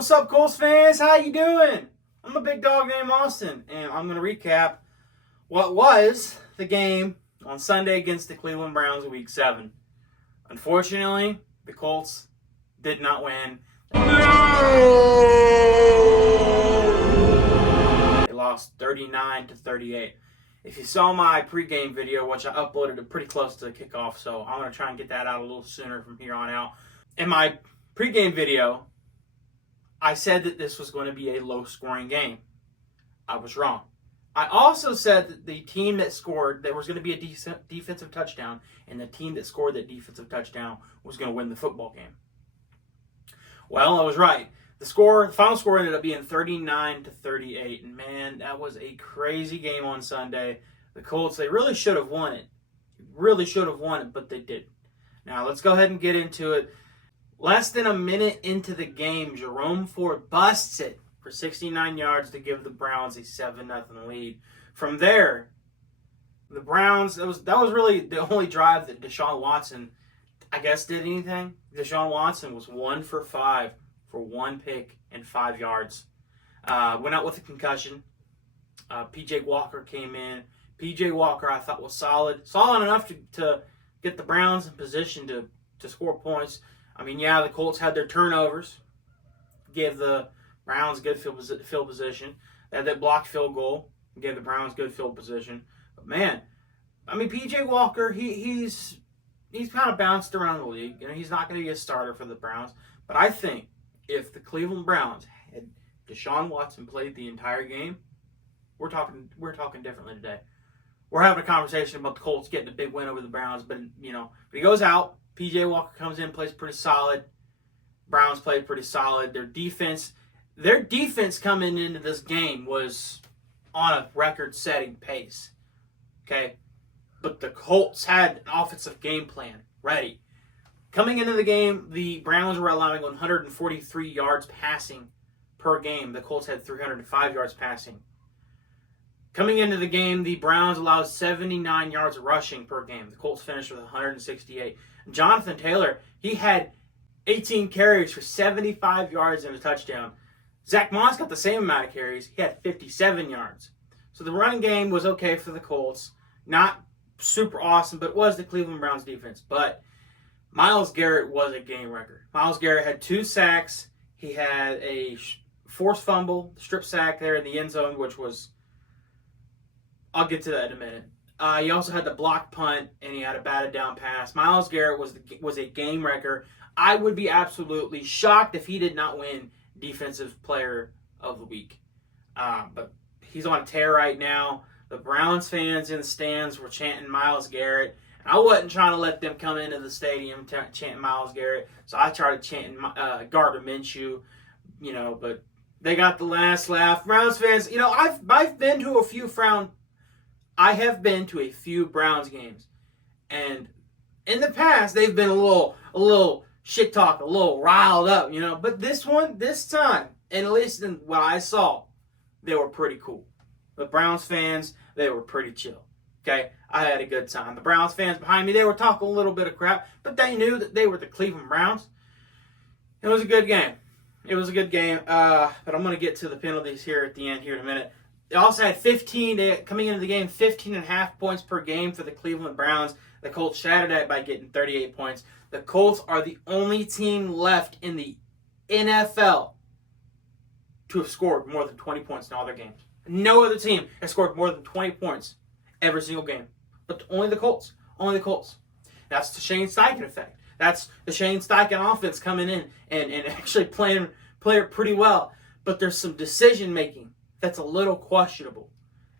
What's up, Colts fans? How you doing? I'm a big dog named Austin, and I'm going to recap what was the game on Sunday against the Cleveland Browns in Week 7. Unfortunately, the Colts did not win. They lost 39-38. If you saw my pregame video, which I uploaded it pretty close to the kickoff, so I'm going to try and get that out a little sooner from here on out. In my pregame video, I said that this was going to be a low-scoring game. I was wrong. I also said that the team that scored, there was going to be a defensive touchdown, and the team that scored that defensive touchdown was going to win the football game. Well, I was right. The final score ended up being 39-38, and man, that was a crazy game on Sunday. The Colts, they really should have won it. But they didn't. Now, let's go ahead and get into it. Less than a minute into the game, Jerome Ford busts it for 69 yards to give the Browns a 7-0 lead. From there, the Browns, that was really the only drive that Deshaun Watson, I guess, did anything. Deshaun Watson was 1 for 5 for 1 pick and 5 yards. Went out with a concussion. P.J. Walker came in. P.J. Walker, I thought, was solid enough to get the Browns in position to score points. I mean, yeah, the Colts had their turnovers, gave the Browns good field position. They had that blocked field goal, gave the Browns good field position. But man, I mean, P.J. Walker, he's kind of bounced around the league. You know, he's not going to be a starter for the Browns. But I think if the Cleveland Browns had Deshaun Watson played the entire game, we're talking differently today. We're having a conversation about the Colts getting a big win over the Browns, but he goes out. P.J. Walker comes in, plays pretty solid. Browns played pretty solid. Their defense coming into this game was on a record-setting pace. Okay? But the Colts had an offensive game plan ready. Coming into the game, the Browns were allowing 143 yards passing per game. The Colts had 305 yards passing. Coming into the game, the Browns allowed 79 yards rushing per game. The Colts finished with 168. Jonathan Taylor, he had 18 carries for 75 yards and a touchdown. Zach Moss got the same amount of carries. He had 57 yards. So the running game was okay for the Colts. Not super awesome, but it was the Cleveland Browns defense. But Myles Garrett was a game record. Myles Garrett had 2 sacks. He had a forced fumble, strip sack there in the end zone, which was... I'll get to that in a minute. He also had the blocked punt, and he had a batted down pass. Myles Garrett was a game wrecker. I would be absolutely shocked if he did not win Defensive Player of the Week. But he's on a tear right now. The Browns fans in the stands were chanting Myles Garrett. And I wasn't trying to let them come into the stadium chanting Myles Garrett, so I started chanting Gardner Minshew. But they got the last laugh. Browns fans, I've been to a few Browns games, and in the past they've been a little shit talk, a little riled up, But this time, and at least in what I saw, they were pretty cool. The Browns fans, they were pretty chill. Okay, I had a good time. The Browns fans behind me, they were talking a little bit of crap, but they knew that they were the Cleveland Browns. It was a good game. But I'm going to get to the penalties here at the end here in a minute. They also had coming into the game, 15.5 points per game for the Cleveland Browns. The Colts shattered that by getting 38 points. The Colts are the only team left in the NFL to have scored more than 20 points in all their games. No other team has scored more than 20 points every single game. But only the Colts. That's the Shane Steichen effect. That's the Shane Steichen offense coming in and actually playing pretty well. But there's some decision making that's a little questionable.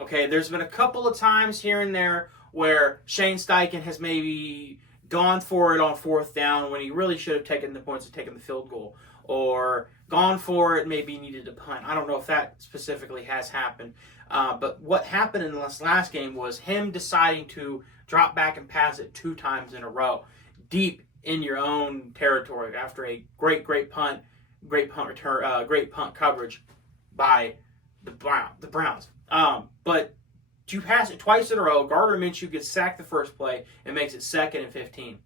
Okay, there's been a couple of times here and there where Shane Steichen has maybe gone for it on 4th down when he really should have taken the points and taken the field goal, or gone for it, maybe needed a punt. I don't know if that specifically has happened. But what happened in this last game was him deciding to drop back and pass it 2 times in a row, deep in your own territory after a great punt return, great punt coverage by the Browns. But you pass it twice in a row, Gardner Minshew gets sacked the first play and makes it 2nd and 15.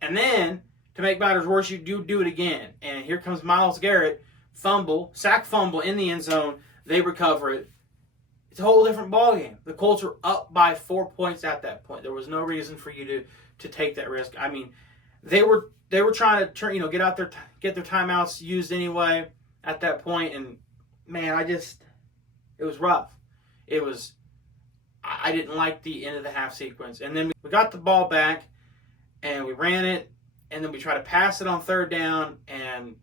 And then, to make matters worse, you do it again. And here comes Myles Garrett sack fumble in the end zone. They recover it. It's a whole different ballgame. The Colts were up by 4 points at that point. There was no reason for you to take that risk. I mean, they were trying to get their timeouts used anyway at that point, and man, it was rough. I didn't like the end of the half sequence, and then we got the ball back, and we ran it, and then we tried to pass it on third down, and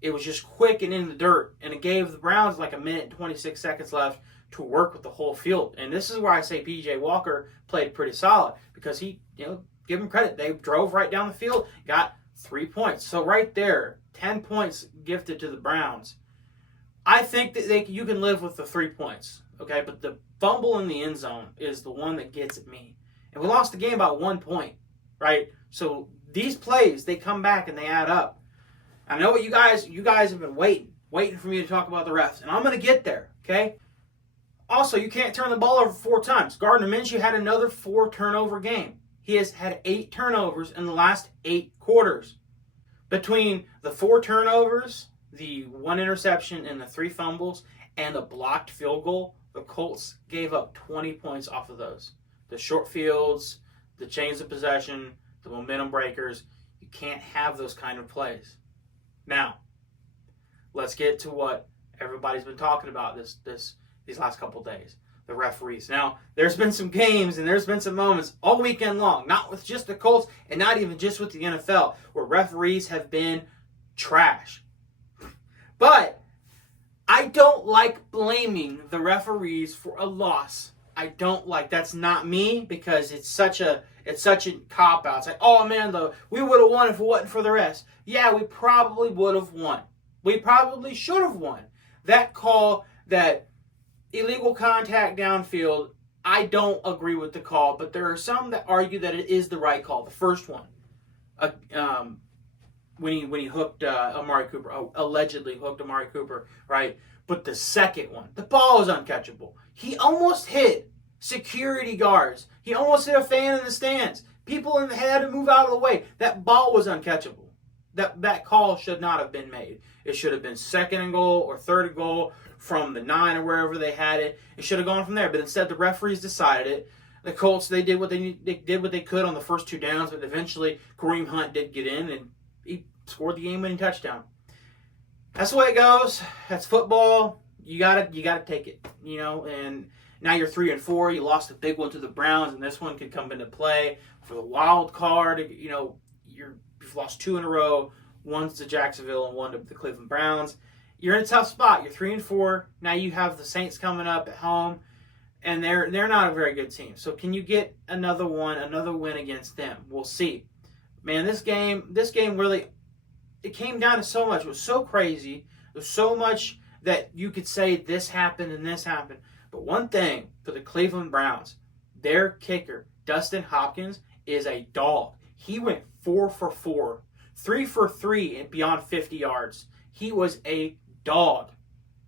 it was just quick and in the dirt, and it gave the Browns like a minute and 26 seconds left to work with the whole field. And this is where I say P.J. Walker played pretty solid, because he, give him credit. They drove right down the field, got 3 points. So right there, 10 points gifted to the Browns. I think that you can live with the 3 points, okay? But the fumble in the end zone is the one that gets at me. And we lost the game by 1 point, right? So these plays, they come back and they add up. I know what you guys have been waiting for me to talk about the refs, and I'm going to get there, okay? Also, you can't turn the ball over 4 times. Gardner Minshew had another 4-turnover game. He has had 8 turnovers in the last 8 quarters. Between the 4 turnovers, the 1 interception, and the 3 fumbles, and the blocked field goal, the Colts gave up 20 points off of those. The short fields, the chains of possession, the momentum breakers. You can't have those kind of plays. Now, let's get to what everybody's been talking about these last couple days. The referees. Now, there's been some games and there's been some moments all weekend long, not with just the Colts and not even just with the NFL, where referees have been trash. But I don't like blaming the referees for a loss. I don't like. That's not me, because it's such a cop-out. It's like, oh man, we would have won if it wasn't for the refs. Yeah, we probably would have won. We probably should have won. That call, that illegal contact downfield, I don't agree with the call, but there are some that argue that it is the right call. The first one, when he hooked Amari Cooper, allegedly hooked Amari Cooper, right? But the second one, the ball was uncatchable. He almost hit security guards. He almost hit a fan in the stands. People had to move out of the way. That ball was uncatchable. That call should not have been made. It should have been 2nd and goal or 3rd and goal from the 9 or wherever they had it. It should have gone from there. But instead, the referees decided it. The Colts, they did what they could on the first 2 downs, but eventually Kareem Hunt did get in and he scored the game-winning touchdown. That's the way it goes. That's football. You gotta take it, And now you're 3-4. You lost a big one to the Browns, and this one could come into play for the wild card. You've lost 2 in a row. One's to Jacksonville and one to the Cleveland Browns. You're in a tough spot. You're 3-4. Now you have the Saints coming up at home, and they're not a very good team. So can you get another win against them? We'll see. Man, this game really, it came down to so much. It was so crazy. There was so much that you could say this happened and this happened. But one thing for the Cleveland Browns, their kicker, Dustin Hopkins, is a dog. He went 4 for 4, 3 for 3 and beyond 50 yards. He was a dog.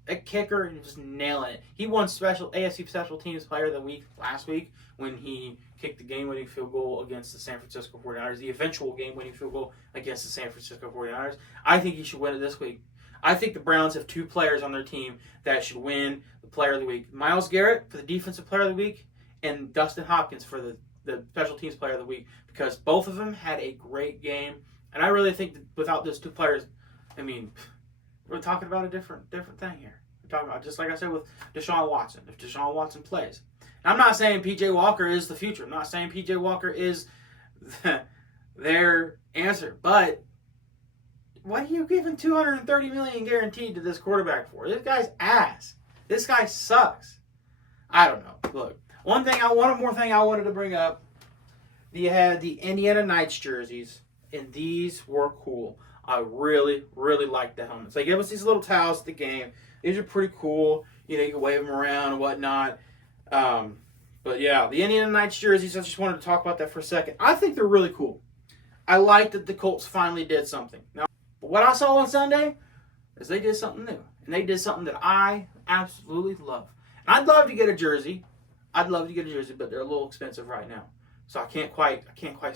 A kicker, was nailing it. He won AFC Special Teams Player of the Week last week when he kicked the game-winning field goal against the San Francisco 49ers, the eventual game-winning field goal against the San Francisco 49ers. I think he should win it this week. I think the Browns have 2 players on their team that should win the Player of the Week. Myles Garrett for the Defensive Player of the Week, and Dustin Hopkins for the Special Teams Player of the Week, because both of them had a great game. And I really think that without those 2 players, we're talking about a different thing here. We're talking about, just like I said with Deshaun Watson. If Deshaun Watson plays. Now, I'm not saying P.J. Walker is the future. I'm not saying P.J. Walker is their answer. But what are you giving $230 million guaranteed to this quarterback for? This guy's ass. This guy sucks. I don't know. Look, one more thing I wanted to bring up. You had the Indiana Knights jerseys, and these were cool. I really, really like the helmets. They give us these little towels at the game. These are pretty cool. You can wave them around and whatnot. But yeah, the Indiana Knights jerseys, I just wanted to talk about that for a second. I think they're really cool. I like that the Colts finally did something. Now, what I saw on Sunday is they did something new. And they did something that I absolutely love. And I'd love to get a jersey. But they're a little expensive right now. So I can't quite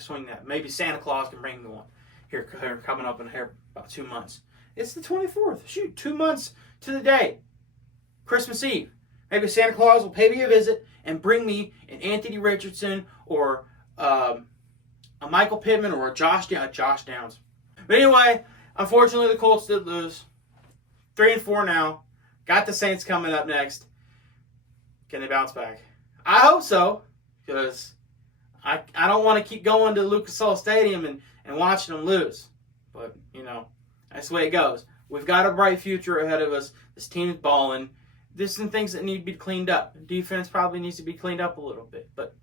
swing that. Maybe Santa Claus can bring me one here coming up in about 2 months. It's the 24th. Shoot, 2 months to the day. Christmas Eve. Maybe Santa Claus will pay me a visit and bring me an Anthony Richardson or a Michael Pittman or a Josh Downs. But anyway, unfortunately, the Colts did lose. 3-4 now. Got the Saints coming up next. Can they bounce back? I hope so, because I don't want to keep going to Lucas Oil Stadium and watching them lose. But, that's the way it goes. We've got a bright future ahead of us. This team is balling. There's some things that need to be cleaned up. Defense probably needs to be cleaned up a little bit, but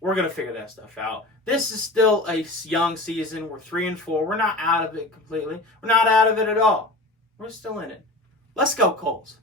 we're going to figure that stuff out. This is still a young season. We're 3-4. We're not out of it completely. We're not out of it at all. We're still in it. Let's go, Colts.